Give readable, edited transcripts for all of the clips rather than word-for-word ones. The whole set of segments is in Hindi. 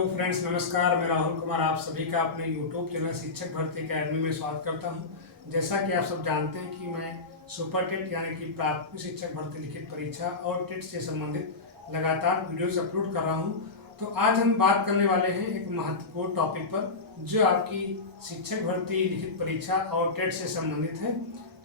फ्रेंड्स, नमस्कार। मैं राहुल कुमार आप सभी का अपने यूट्यूब चैनल शिक्षक भर्ती अकेडमी में स्वागत करता हूं। जैसा कि आप सब जानते हैं कि मैं सुपर टेट यानी कि प्राथमिक शिक्षक भर्ती लिखित परीक्षा और टेट से संबंधित लगातार वीडियोस अपलोड कर रहा हूं। तो आज हम बात करने वाले हैं एक महत्वपूर्ण टॉपिक पर, जो आपकी शिक्षक भर्ती लिखित परीक्षा और टेट से संबंधित है।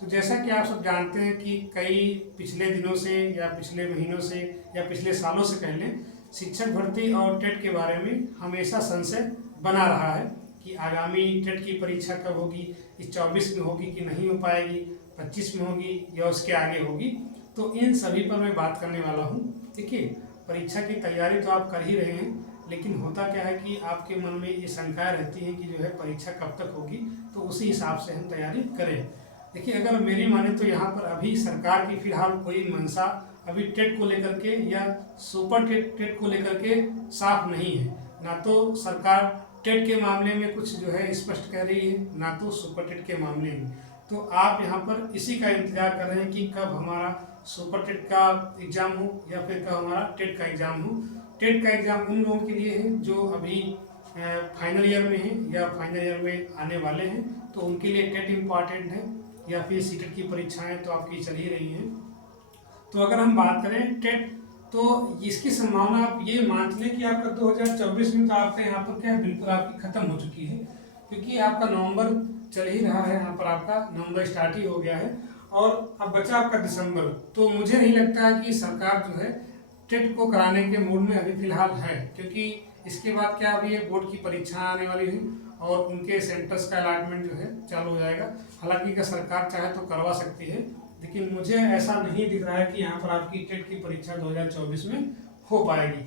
तो जैसा कि आप सब जानते हैं कि कई पिछले दिनों से या पिछले महीनों से या पिछले सालों से पहले शिक्षक भर्ती और टेट के बारे में हमेशा संशय बना रहा है कि आगामी टेट की परीक्षा कब होगी, इस 24 में होगी कि नहीं हो पाएगी, 25 में होगी या उसके आगे होगी। तो इन सभी पर मैं बात करने वाला हूँ। देखिए, परीक्षा की तैयारी तो आप कर ही रहे हैं, लेकिन होता क्या है कि आपके मन में ये शंकाएं रहती हैं कि जो है परीक्षा कब तक होगी, तो उसी हिसाब से हम तैयारी करें। देखिए, अगर मेरी माने तो यहाँ पर अभी सरकार की फिलहाल कोई मंशा अभी टेट को लेकर के या सुपर टेट को लेकर के साफ नहीं है। ना तो सरकार टेट के मामले में कुछ जो है स्पष्ट कह रही है, ना तो सुपर टेट के मामले में। तो आप यहाँ पर इसी का इंतजार कर रहे हैं कि कब हमारा सुपर टेट का एग्ज़ाम हो या फिर कब हमारा टेट का एग्ज़ाम हो। टेट का एग्ज़ाम उन लोगों के लिए है जो अभी फाइनल ईयर में हैं या फाइनल ईयर में आने वाले हैं, तो उनके लिए टेट इम्पॉर्टेंट है। या फिर सीटेट की परीक्षाएं तो आपकी चल ही रही हैं। तो अगर हम बात करें टेट, तो इसकी संभावना आप ये मान लें कि आपका 2024 में तो आपका यहाँ पर क्या है, बिल्कुल आपकी खत्म हो चुकी है, क्योंकि आपका नवंबर चल ही रहा है। यहाँ पर आपका नवंबर स्टार्ट ही हो गया है और अब बचा आपका दिसंबर। तो मुझे नहीं लगता कि सरकार जो है टेट को कराने के मूड में अभी फिलहाल है, क्योंकि इसके बाद क्या अभी ये बोर्ड की परीक्षा आने वाली है और उनके सेंटर्स का अलॉटमेंट जो है चालू हो जाएगा। हालांकि अगर सरकार चाहे तो करवा सकती है, लेकिन मुझे ऐसा नहीं दिख रहा है कि यहाँ पर आपकी टेट की परीक्षा 2024 में हो पाएगी।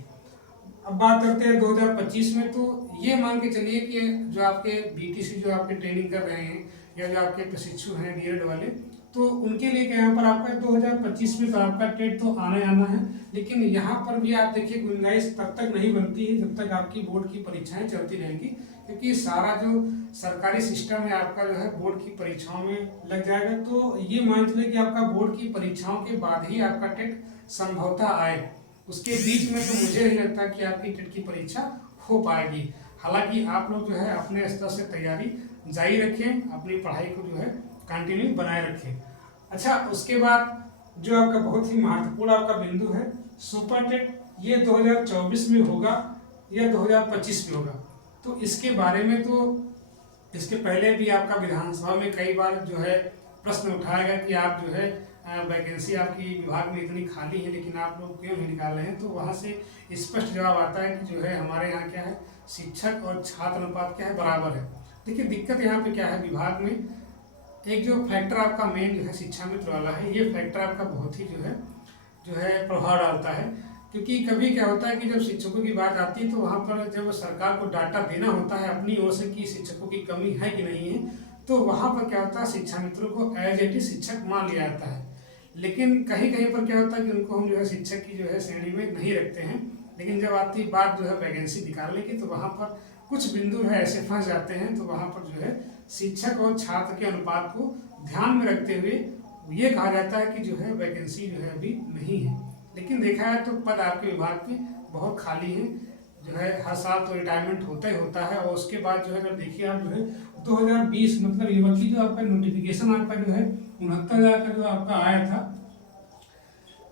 अब बात करते हैं 2025 में। तो ये मान के चलिए कि जो आपके बीटीसी जो आपके ट्रेनिंग कर रहे हैं या जो आपके प्रशिक्षु हैं डीएड वाले, तो उनके लिए यहाँ पर आपका 2025 में तो आपका टेट तो आना है। लेकिन यहाँ पर भी आप देखिए, गुंजाइश तब तक नहीं बनती है जब तक आपकी बोर्ड की परीक्षाएं चलती रहेंगी, क्योंकि सारा जो सरकारी सिस्टम है आपका जो है बोर्ड की परीक्षाओं में लग जाएगा। तो ये मान चलिए कि आपका बोर्ड की परीक्षाओं के बाद ही आपका टेट संभवतः आए। उसके बीच में तो मुझे नहीं लगता कि आपकी टेट की परीक्षा हो पाएगी। हालांकि आप लोग जो है अपने स्तर से तैयारी जारी रखें, अपनी पढ़ाई को जो है कंटिन्यू बनाए रखें। अच्छा, उसके बाद जो आपका बहुत ही महत्वपूर्ण आपका बिंदु है सुपर टेट, ये 2024 में होगा या 2025 में होगा। तो इसके बारे में तो इसके पहले भी आपका विधानसभा में कई बार जो है प्रश्न उठाया गया कि आप जो है वैकेंसी आपकी विभाग में इतनी खाली है, लेकिन आप लोग क्यों नहीं निकाल रहे हैं। तो वहाँ से स्पष्ट जवाब आता है कि जो है हमारे यहाँ क्या है, शिक्षक और छात्र अनुपात क्या है, बराबर है। देखिए, दिक्कत यहाँ पे क्या है, विभाग में एक जो फैक्टर आपका मेन जो है शिक्षा मित्र वाला है, ये फैक्टर आपका बहुत ही जो है प्रभाव डालता है। क्योंकि कभी क्या होता है कि जब शिक्षकों की बात आती है तो वहाँ पर जब सरकार को डाटा देना होता है अपनी ओर से कि शिक्षकों की कमी है कि नहीं है, तो वहाँ पर क्या होता है, शिक्षा मित्रों को एज इट इज शिक्षक मान लिया जाता है। लेकिन कहीं कहीं पर क्या होता है कि उनको हम जो है शिक्षक की जो है श्रेणी में नहीं रखते हैं। लेकिन जब आती बात जो है वैकेंसी निकालने की, तो वहाँ पर कुछ बिंदु है ऐसे फंस जाते हैं। तो वहाँ पर जो है शिक्षक और छात्र के अनुपात को ध्यान में रखते हुए ये कहा जाता है कि जो है वैकेंसी जो है अभी नहीं है। लेकिन देखा है तो पद आपके विभाग में बहुत खाली है। जो है हर साल तो रिटायरमेंट होता ही होता है, और उसके बाद जो है अगर देखिए आप जो है 2020 मतलब युवती जो आपका नोटिफिकेशन आपका जो है 69,000 का जो आपका आया था,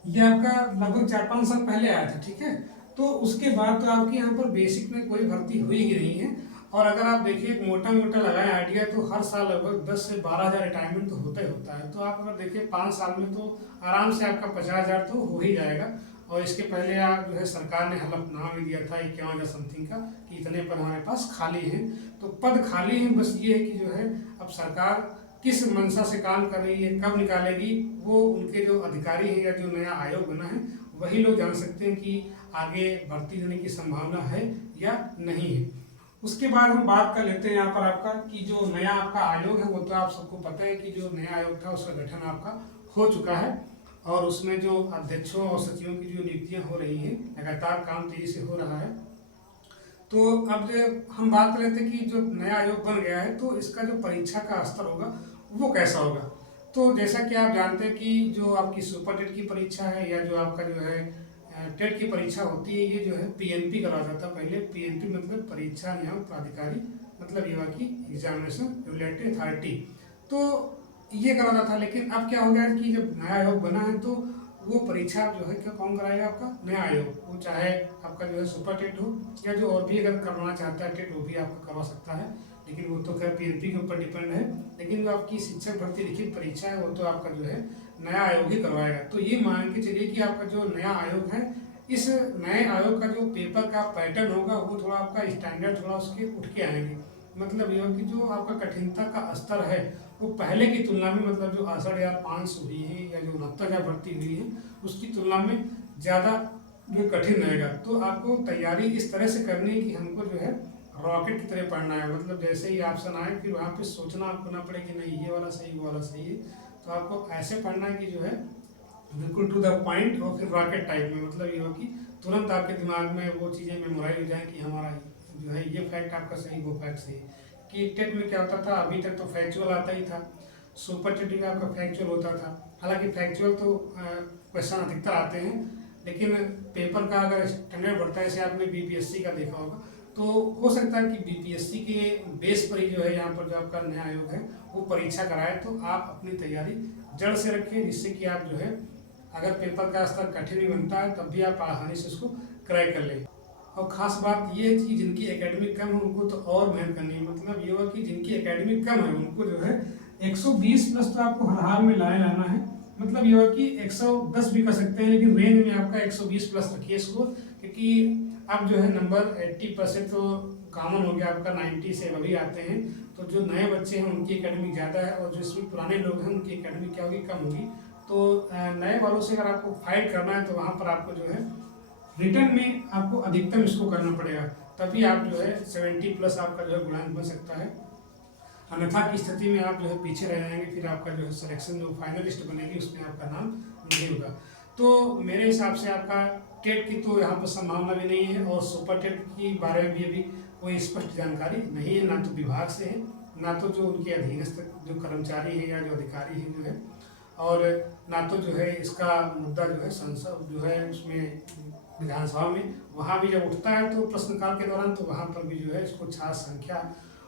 ये आपका लगभग 4-5 साल पहले आया था, ठीक है। तो उसके बाद तो आपके यहाँ पर बेसिक में कोई भर्ती हुई ही नहीं है। और अगर आप देखिए एक मोटा मोटा लगाए आइडिया, तो हर साल लगभग 10 से 12,000 रिटायरमेंट तो होता ही होता है। तो आप अगर देखिए 5 साल में तो आराम से आपका 50,000 तो हो ही जाएगा। और इसके पहले आप जो है सरकार ने हलफनामा भी दिया था 51,000 समथिंग का कि इतने पद हमारे पास खाली हैं। तो पद खाली हैं, बस ये है कि जो है अब सरकार किस मंशा से काम कर रही है, कब निकालेगी, वो उनके जो अधिकारी हैं या जो नया आयोग बना है वही लोग जान सकते हैं कि आगे भर्ती देने की संभावना है या नहीं है। उसके बाद हम बात कर लेते हैं यहाँ पर आपका कि जो नया आपका आयोग है, वो तो आप सबको पता है कि जो नया आयोग था उसका गठन आपका हो चुका है, और उसमें जो अध्यक्षों और सचिवों की जो नियुक्तियाँ हो रही हैं, लगातार काम तेजी से हो रहा है। तो अब जो हम बात कर लेते हैं कि जो नया आयोग बन गया है, तो इसका जो परीक्षा का स्तर होगा वो कैसा होगा। तो जैसा कि आप जानते हैं कि जो आपकी सुपर टेट की परीक्षा है या जो आपका जो है टेट की परीक्षा होती है, ये जो है पीएनपी करा जाता है पहले। पीएनपी मतलब परीक्षा नियामक प्राधिकारी, मतलब ये हुआ कि एग्जामिनेशन रेगुलेटरी अथॉरिटी। तो ये करा जाता था, लेकिन अब क्या हो गया कि जब नया आयोग बना है तो वो परीक्षा जो है क्या कौन कराएगा, आपका नया आयोग। वो चाहे आपका जो है सुपर टेट हो या जो और भी अगर करवाना चाहता है टेट, वो भी आपका करवा सकता है, लेकिन वो तो खैर पीएनपी के ऊपर डिपेंड है। लेकिन जो आपकी शिक्षक भर्ती लिखित परीक्षा है वो तो आपका जो है नया आयोग ही करवाएगा। तो ये मान के चलिए कि आपका जो नया आयोग है, इस नए आयोग का जो पेपर का पैटर्न होगा वो थोड़ा आपका स्टैंडर्ड थोड़ा उसके उठ के आएंगे। मतलब ये कि जो आपका कठिनता का स्तर है वो पहले की तुलना में, मतलब जो 68,500 हुई है या जो 69,000 भर्ती हुई है उसकी तुलना में ज़्यादा जो कठिन रहेगा। तो आपको तैयारी इस तरह से करनी है कि हमको जो है रॉकेट की तरह पढ़ना है। मतलब जैसे ही ऑप्शन आए फिर वहाँ पे सोचना आपको ना पड़े कि नहीं ये वाला सही वो वाला सही है। तो आपको ऐसे पढ़ना है कि जो है बिल्कुल टू द पॉइंट और फिर रॉकेट टाइप में। मतलब ये हो कि तुरंत आपके दिमाग में वो चीज़ें मेमोराइज हो जाएं कि हमारा जो है ये फैक्ट आपका सही वो फैक्ट सही। कि टेट में क्या होता था, अभी तक तो फैक्चुअल आता ही था, सुपर टेट में आपका फैक्चुअल होता था। हालांकि फैक्चुअल तो क्वेश्चन अधिकतर आते हैं, लेकिन पेपर का अगर स्टैंडर्ड बढ़ता है, जैसे आपने बीपीएससी का देखा होगा, तो हो सकता है कि बीपीएससी के बेस पर ही जो है यहाँ पर जो आपका नया आयोग है वो परीक्षा कराए। तो आप अपनी तैयारी जड़ से रखें, जिससे कि आप जो है अगर पेपर का स्तर कठिन भी बनता है तब भी आप आसानी से उसको क्रैक कर लें। और ख़ास बात यह है कि जिनकी एकेडमिक कम है उनको तो और मेहनत करनी है। मतलब ये हुआ कि जिनकी एकेडमिक कम है उनको जो है 120 प्लस तो आपको हर हाल में लाए लाना है। मतलब ये हुआ कि 110 भी कर सकते हैं, लेकिन रेंज में आपका 120 प्लस रखिए इसको, क्योंकि अब जो है नंबर 80% तो कॉमन हो गया आपका, 90 से अभी आते हैं। तो जो नए बच्चे हैं उनकी एकेडमिक ज़्यादा है, और जो इसमें पुराने लोग हैं उनकी एकेडमिक क्या होगी, कम होगी। तो नए वालों से अगर आपको फाइट करना है तो वहाँ पर आपको जो है रिटर्न में आपको अधिकतम इसको करना पड़ेगा, तभी आप जो है 70 प्लस आपका जो है गुणांक बन सकता है। अन्यथा की स्थिति में आप जो है पीछे रह जाएंगे, फिर आपका जो है सिलेक्शन जो फाइनलिस्ट बनेगी उसमें आपका नाम नहीं होगा। तो मेरे हिसाब से आपका टेट की तो यहाँ पर संभावना भी नहीं है, और सुपर टेट की बारे में भी अभी कोई स्पष्ट जानकारी नहीं है, ना तो विभाग से है ना तो जो उनके अधीनस्थ जो कर्मचारी हैं या जो अधिकारी हैं जो है, और ना तो जो है इसका मुद्दा जो है संसद जो है उसमें विधानसभा में वहाँ भी जब उठता है तो प्रश्नकाल के दौरान, तो वहाँ पर भी जो है इसको छात्र संख्या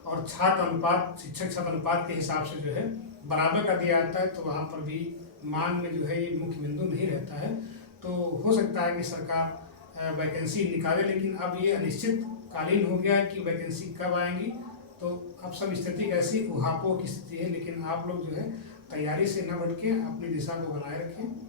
और छात्र अनुपात, शिक्षक छात्र अनुपात के हिसाब से जो है बराबर का दिया जाता है। तो वहाँ पर भी मांग में जो है ये मुख्य बिंदु नहीं रहता है। तो हो सकता है कि सरकार वैकेंसी निकाले, लेकिन अब ये अनिश्चित कालीन हो गया है कि वैकेंसी कब आएंगी। तो अब सब स्थिति ऐसी उहापोह की स्थिति है, लेकिन आप लोग जो है तैयारी से न भटके अपनी दिशा को बनाए रखें।